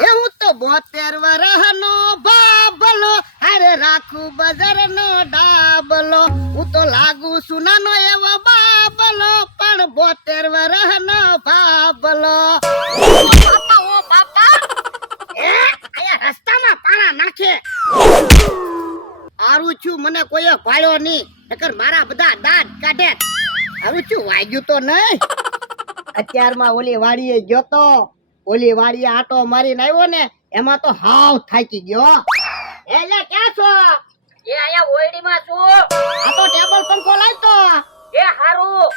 હું તો 72 વરહનો બાબલો, અરે રાખું બજારનો ડાબલો. હું તો લાગુ સુનાનો એવો બાબલો, પણ 72 વરહનો બાબલો. ઓ બાપા આયા રસ્તામાં પાણા નાખે. આરું છું મને કોઈએ ભાળ્યો નહીં, નકર મારા બધા દાંત કાઢે. આરું છું વાગ્યું તો નહીં. અત્યારમાં ઓલી વાડીએ ગયો તો, ઓલી વાડીએ આટો મારીને આવ્યો ને, એમાં તો હાવ થાકી ગયો. એટલે ક્યાં છો? એ આયા ઓયડીમાં છું. આ તો ટેબલ પંખો લાવતો. એ હારું.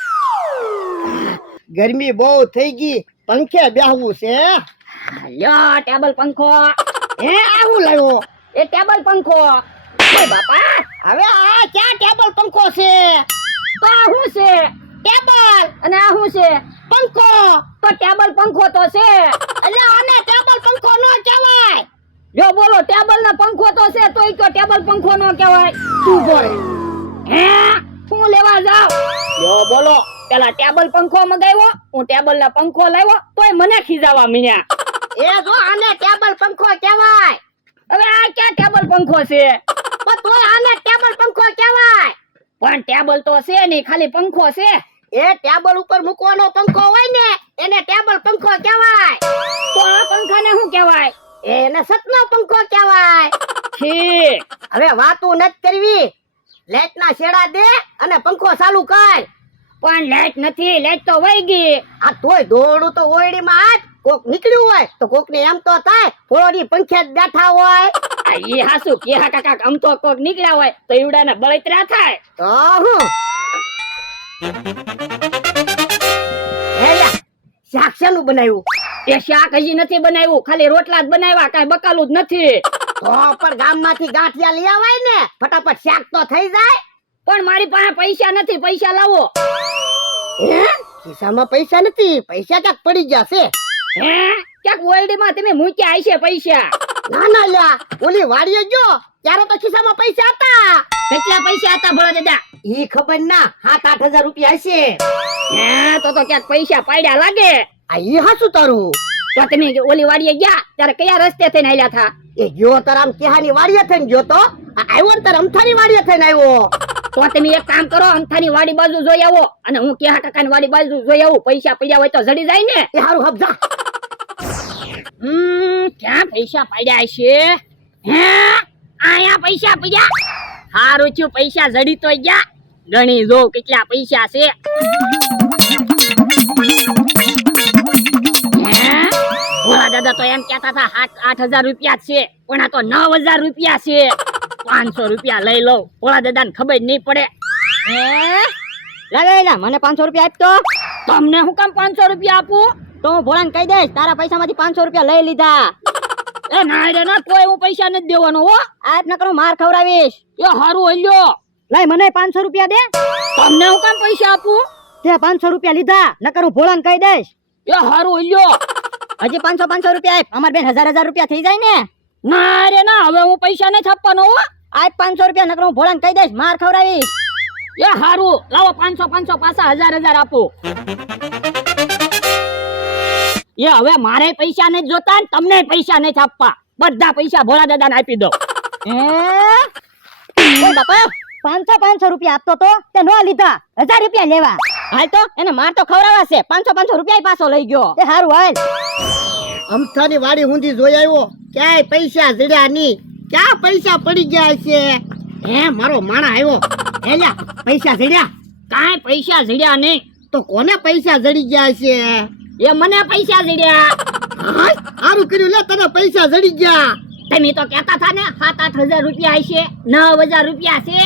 ગરમી બહુ થઈ ગઈ, પંખે બેહવું છે. લ્યો ટેબલ પંખો. હે આવું લાવ્યો? એ ટેબલ પંખો. એ બાપા હવે આ ક્યાં ટેબલ પંખો છે? તો આ શું છે? ટેબલ અને આ શું છે? પંખો. તો ટેબલ પંખો તો છે. એટલે આને ટેબલ પંખો નો કહેવાય. જો બોલો ટેબલ ના પંખો તો છે, તોય તો ટેબલ પંખો નો કહેવાય. તું બોલ. હે હું લેવા જાવ? જો બોલો પેલા ટેબલ પંખો મગાવ્યો, હું ટેબલ ના પંખો લાવ્યો, તોય મને ખીજાવા મીણ્યા. એ જો આને ટેબલ પંખો કહેવાય. હવે આ ક્યાં ટેબલ પંખો છે? પણ તોય આને ટેબલ પંખો કહેવાય. પણ ટેબલ તો છે નહીં, ખાલી પંખો છે. એ ટેબલ ઉપર મૂકવાનો પંખો હોય ને, એને ટેબલ પંખો કહેવાય. તો આ પંખાને શું કહેવાય? એને સતનો પંખો કહેવાય. ઠીક. હવે વાતું નથી કરવી. લાઈટ ના છેડા દે અને પંખો ચાલુ કર. પણ લાઈટ નથી, લાઈટ તો વહી ગઈ. આ તોય દોડું તો ઓયડીમાં આજ કોક નીકળ્યું હોય તો કોક ને એમ તો થાય ફોડી પંખે જ બેઠા હોય. આ ઈ હાસુ કેહા કાકા, આમ તો કોક નીકળ્યા હોય તો ઈવડાને બળતરા થાય. તો હું હેલા શાક શેનું બનાવ્યું? એ શાક હજી નથી બનાવ્યું, ખાલી રોટલા જ બનાવ્યા, કાંઈ બકાલું જ નથી. તો પણ ગામમાંથી ગાંઠિયા લઈ આવાય ને, ફટાફટ શાક તો થઈ જાય. પણ મારી પાસે પૈસા નથી, પૈસા લાવો. હે ખિસ્સામાં પૈસા નથી? પૈસા ક્યાંક પડી ગયા છે? હે ક્યાંક ઓયડીમાં તમે મૂક્યા હશે પૈસા. ના ના લ્યા, ઓલી વાડીએ ગયો ત્યારે તો ખિસ્સામાં પૈસા હતા. કેટલા પૈસા હતા ભોળા દાદા? ઈ ખબર ના, 7-8 હજાર રૂપિયા હશે. હે તો ક્યાંક પૈસા પાડ્યા લાગે. આ ઈ હાસું તારું? તો તમે ઓલી વાડીએ ગયા ત્યારે કયા રસ્તે થઈને આલ્યા હતા? એ ગયો તાર આમ કેહાની વાડીએ થઈને ગયો તો, આવ્યો ને તાર અમથાની વાડીએ થઈને આવ્યો. તો તમે એક કામ કરો, અમથાની વાડી બાજુ જોઈ આવો અને હું કેહા કાકાની વાડી બાજુ જોઈ આવું. પૈસા પડ્યા હોય તો જડી જાય ને. એ હારું હબજા. ક્યાં પૈસા પડ્યા છે? હે આયા પૈસા પડ્યા. હારું છું, પૈસા જડી તો ગયા. ગણી જો કેટલા પૈસા છે. ભોળા દાદા તો એમ કહેતા હતા 7-8 હજાર રૂપિયા છે, પણ આ તો 9 હજાર રૂપિયા છે. 500 રૂપિયા લઈ લઉં, ભોળા દાદા ને ખબર નહીં પડે. લાવે મને 500 રૂપિયા આપતો. તમને હું કામ 500 રૂપિયા આપું? તો હું ભોળાને કહી દઈશ તારા પૈસામાંથી 500 રૂપિયા લઈ લીધા. એ ના રે ના, કોઈ હું પૈસા નથી દેવાનો હો. આપ ન કરું, માર ખવડાવીશ. એ હારું હલ્યો. લાય મને 500 રૂપિયા દે. તમને હું કામ પૈસા આપું? તે 500 રૂપિયા લીધા, ન કરું ભોળાને કહી દઈશ. એ હારું હલ્યો. હજી 500 રૂપિયા આપ, અમાર બેન 1000 રૂપિયા થઈ જાય ને. ના રે ના, હવે હું પૈસા નથી આપવાનો હો. આપ 500 રૂપિયા, નકર હું ભોળાને કહી દઈશ, માર ખવડાવીશ. એ હારું, લાવો 500 પાછા 1000 આપો. એ હવે મારે પૈસા નથી જોતા ને તમને પૈસા નથી આપવા. બધા પૈસા ભોળા દાદાને આપી દો. ઓય બાપા, 500 રૂપિયા આપતો તો તે નો લીધા, 1000 રૂપિયા લેવા. હાલ તો એને માર તો ખવડાવવા છે. 500 રૂપિયા પાછો લઈ ગયો. એ હારું હાલ. અમથાની વાડી હુંધી જોઈ આવ્યો, ક્યાંય પૈસા જડ્યા નહીં. ક્યાં પૈસા પડી ગયા છે? હે મારો માણા આવ્યો. હેલ્યા પૈસા જડ્યા? કાંઈ પૈસા જડ્યા નહીં. તો કોને પૈસા જડી ગયા છે? એ મને પૈસા જડ્યા. હારું કર્યું લે, તને પૈસા જડી ગયા. તમે તો કહેતા હતા ને 7-8 હજાર રૂપિયા હશે. 9 હજાર રૂપિયા છે.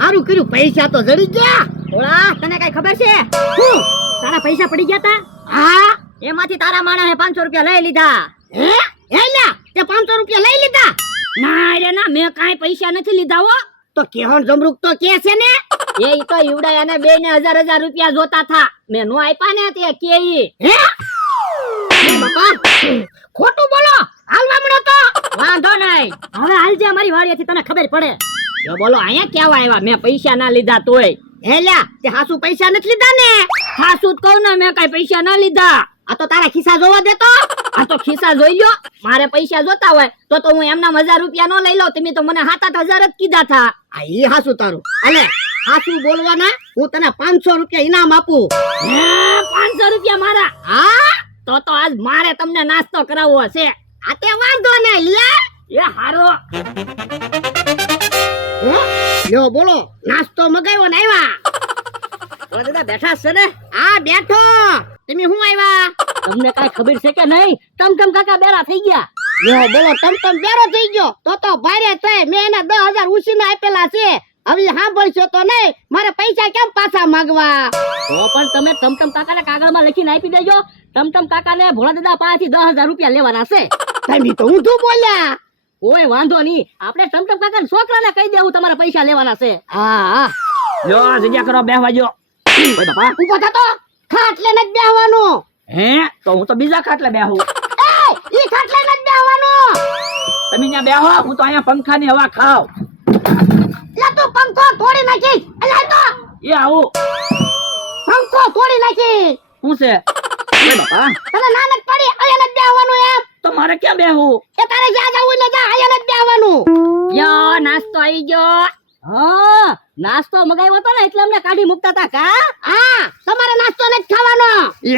હારું કર્યું, પૈસા તો જડી ગયા. ઓલા તને કઈ ખબર છે? હું તારા પૈસા પડી ગયા તા? હા, એમાંથી તારા માણસે 500 રૂપિયા લઈ લીધા. હે હેલા તે 500 રૂપિયા લઈ લીધા? ના રે ના, મેં કાંઈ પૈસા નથી લીધા હો. તો કેહોન જમરૂક તો કે છે ને. એ તો ઈવડા એને બે ને 1000 રૂપિયા જોતા થા. મેં નો આપ્યા ને તે કે ઈ. હે બાપા ખોટું બોલો. હાલવા મળો તો વાંધો નહીં. હવે હાલજે અમારી વાડીએથી, તને ખબર પડે. જો બોલો અહીંયા કેવા આવ્યા? મેં પૈસા ના લીધા તોય. હેલા તે હાસુ પૈસા નથી લીધા ને? હાસુ જ કહું ને, મેં કઈ પૈસા ના લીધા. આ તો તારા ખિસ્સા જોવા દેતો. આ તો ખિસ્સા જોઈ લો, મારે પૈસા જોતા હોય તો હું એમના 1000 રૂપિયા નો લઈ લઉં. તમે તો મને 7-8 હજાર જ કીધા થા. આ ઈ હાસું તારું. અલે હાસું બોલવાના, હું તને 500 રૂપિયા ઇનામ આપું. હે 500 રૂપિયા મારા? હા તો આજ મારે તમને નાસ્તો કરાવવો છે. આ તે વાંધો ને લે. એ હારો. લ્યો બોલો, નાસ્તો મગાવ્યો ને આવ્યા. ભોળા દાદા બેઠા છે ને? હા બેઠો. તમે હું આવ્યા? તમને કાઈ ખબર છે કે નહીં? ટમટમ કાકા બેરા થઈ ગયા. લ્યો બોલો, તમ બેરો થઈ ગયો તો ભારે થાય. મેં એને 10,000 ઉછીને આપેલા છે. હવે સાંભળશો તો નહીં, મારે પૈસા કેમ પાછા માંગવા? તો પણ તમે ટમટમ કાકાને કાગળમાં લખીને આપી દેજો. ટમટમ કાકાને ભોળા દાદા પાસેથી 10,000 રૂપિયા લેવાના છે. તમે તો ઊંધું બોલ્યા. ઓય વાંધો નહીં, આપણે ટમટમ કાકાના છોકરાને કહી દેવું તમારે પૈસા લેવાના છે. હા જો જગ્યા કરો, બેહવા જો. ઓય બાપા ઉભો થતો, ખાટલે નથી બેહવાનું. હે તો હું તો બીજા ખાટલે બેહું. ઈ ખાટલે નથી બેહવાનું. તમે ત્યાં બેહો, હું તો અહીંયા પંખાની હવા ખાવ. લે તું પંખો તોડી નાખીશ. અલે તો એ આવું પંખો તોડી નાખી. શું છે? ઓય બાપા તને ના નથી પડી અહીંયા નથી બેહવાનું એમ? તો મારે ક્યાં બેહું? એ તારે જ્યાં જવું ને જા, અહીંયા નથી બેહવાનું. યો નાસ્તો આવી ગયો. હા નાસ્તો મગાવ્યો હતો ને એટલે અમને કાઢી મુકતા હતા કા? હા તમારે નાસ્તો નથી ખાવાનો.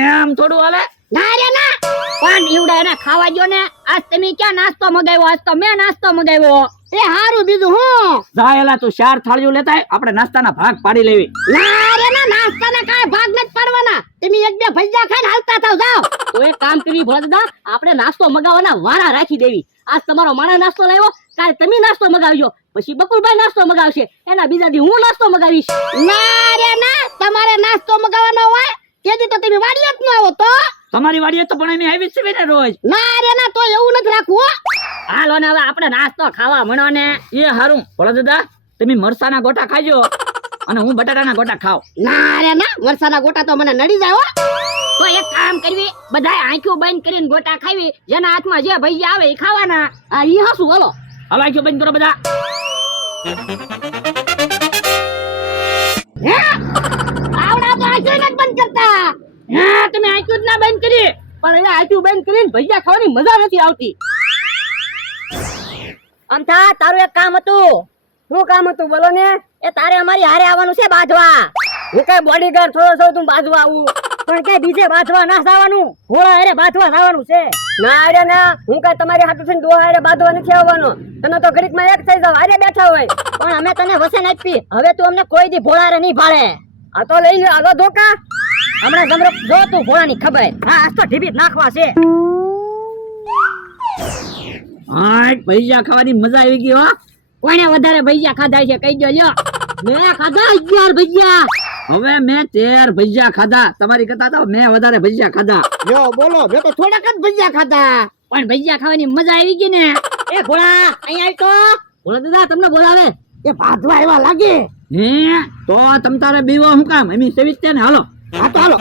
એમ થોડું હાલે. ના રે ના. પણ ઈવડા એને ખાવા જો ને. આજ તમે ક્યાં નાસ્તો મગાવ્યો? આજ તો મેં નાસ્તો મગાવ્યો. એ હારું બીજું હું. જાયેલા તું 4 થાળીઓ લેતા આય, આપણે નાસ્તાના ભાગ પાડી લેવી. ના રે ના, નાસ્તાના કાંઈ ભાગ નથી પાડવાના. તમે 1-2 ભજીયા ખાઈને હાલતા થાવ જાવ. તો એક કામ કરવી ભોળા દાદા, આપણે નાસ્તો મગાવવાના વારા રાખી દેવી. આજ તમારો માણસ નાસ્તો લાવ્યો, કાલે તમે નાસ્તો મગાવજો, પછી બકુલભાઈ નાસ્તો મગાવશે, એના બીજા દી હું નાસ્તો મગાવીશ. ના રે ના, તમારે નાસ્તો મગાવવાનો હોય તેથી તો તમે વાડીએ જ ન આવો તો. તમારી વાડીએ તો પણ અમે આવી જ છે ને રોજ. ના રે ના, તો એવું નથી રાખવું. હાલો ને હવે આપણે નાસ્તો ખાવા મળો ને. એ હારું ભોળા દાદા, તમે મરસાના ગોટા ખાજો અને હું બટાટાના ગોટા ખાવ. ના રે ના, મરસાના ગોટા તો મને નડી જાય હો. તો એક કામ કરવી, બધાય આંખો બંધ કરીને ગોટા ખાવી, જેના હાથમાં જે ભજીયા આવે એ ખાવાના. આ ઈ હાસું હાલો. હાલો આંખો બંધ કરો બધા. હે આવડા તો આંખો નથી બંધ કરતા. હા તમે આંખો જ ના બંધ કરી, પણ એને આંખો બંધ કરીને ભજીયા ખાવાની મજા નથી આવતી. અમથા તારું એક કામ હતું. શું કામ હતું બોલો ને? એ તારે અમારી હારે આવવાનું છે બાજવા. હું કઈ બોડીગાર્ડ થોડો છો તું બાજવા આવું? પણ કઈ બીજે બાજવા ના જવાનું, ઘોડા હારે બાજવા જવાનું છે. ના અરે ના, હું કઈ તમારી હાથે થઈને દોહા હારે બાંધવા નથી આવવાનો. તમે તો ઘડીકમાં એક થઈ જાવ, હારે બેઠા હોય. પણ અમે તને વસન આપી, હવે તું અમને કોઈ દી ભોળા હારે નહીં ભાળે. આ તો લઈ લો, આલો ધોકા. હમણાં જમરો જો તું ભોળાની ખબર. હા આજ તો ઢીબી જ નાખવા છે. હા ભજીયા ખાવાની મજા આવી ગઈ હો. કોને વધારે ભજીયા ખાધા છે કહી દો લ્યો. મેં ખાધા 11 ભજીયા. હવે મેં 13 ભજીયા ખાધા. તમારી કરતા તો મેં વધારે ભજીયા ખાધા. યો બોલો, મેં તો થોડાક જ ભજીયા ખાધા. પણ ભજીયા ખાવાની મજા આવી ગઈ ને. એ ભોળા અહીંયા આવ તો. ભોળા દાદા તમને બોલાવે. એ બાજવા એવા લાગે. હે તો તમ તારે બીવો હું કામ? એમી સેવિસ છે ને. હાલો. હા તો હાલો.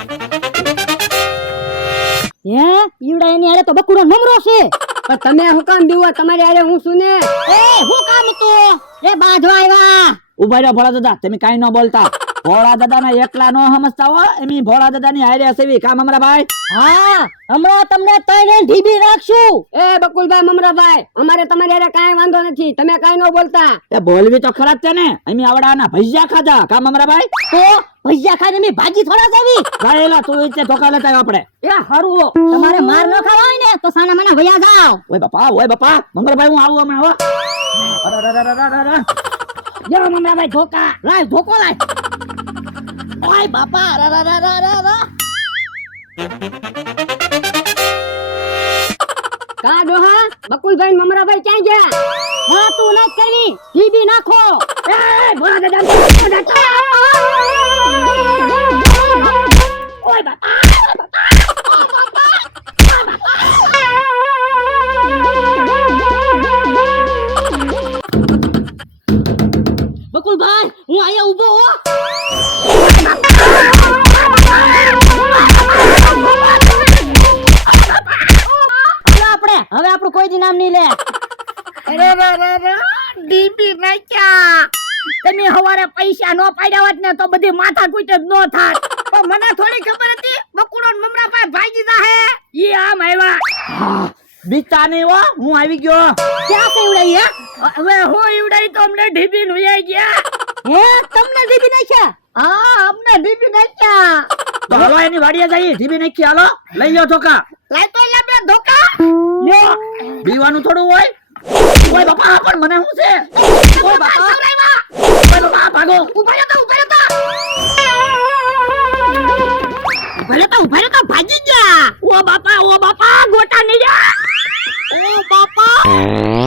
હે ઈવડા એની આરે તો બકુડો નમરો છે. પણ તમે હું કામ બીવો? તમારી આરે હું છું ને. એ હું કામ હતું? એ બાજવા આવ્યા. ઉભા રહ્યો ભોળા દાદા, તમે કાઈ ન બોલતા. ભોળા દાદા ના એકલા નો સમજતા હો. એમી ભોળા દાદા ની હારે સેવી કામ અમારા ભાઈ. હા હમણાં તમને તઈને ઢીબી રાખશું. એ બકુલભાઈ મમરાભાઈ, અમારે તમારી હારે કાઈ વાંધો નથી, તમે કાઈ ન બોલતા. એ બોલવી તો ખરા છે ને. એમી આવડાના ભજીયા ખાધા કામ અમારાભાઈ. તો ભજીયા ખાઈને મેં ભાજી થોડા જાવી. ગાયેલા તું એટલે ધોકા લેતા આપણે. એ હારું, તમારે માર ન ખાવા હોય ને તો સાના મને ભૈયા જાવ. ઓય બાપા મમરાભાઈ હું આવું હમણાં હો. જો મમરાભાઈ ધોકા લાય, ધોકો લાય. ઓય બાપા રા રા રા રા રા રા. કા ડોહા, બકુલભાઈ મમરાભાઈ ક્યાં ગયા? હા તું ના કરવી, ઢીબી નાખો. એ ભોળા દાદા ઓય બાપા બકુલભાઈ હું અહીંયા ઊભો હો. આપણે હવે આપણું કોઈ દી નામ નહીં લે. ડીપી નાખ્યા. તમે હવારે પૈસા નો પાડ્યા હોત ને તો બધી માથા કૂટ જ નો થાત. પણ મને થોડી ખબર હતી બકુડો ને મમરા બાપા ભાગી જા હે ઈ આમ આવ્યા બીતા નહીં હો હું આવી ગયો ક્યાં છે ઉડાઈ હે હવે હું ઈવડાઈ તો અમને ઢીબી નુયાઈ ગયા હે તમને દીધી નાખ્યા હા અમને દીધી નાખ્યા તો હાલો એની વાડીએ જઈએ ઢીબી નાખી હાલો લઈ લ્યો ધોકા લાય તો લે બે ધોકા લ્યો બીવાનું થોડું હોય ઓય બાપા આ પણ મને શું છે ઓય બાપા ઓય બાપા ભાગો ઉભા રહેતા ભાગી ગયા ઓ બાપા ગોટા નહીં જા ઓ બાપા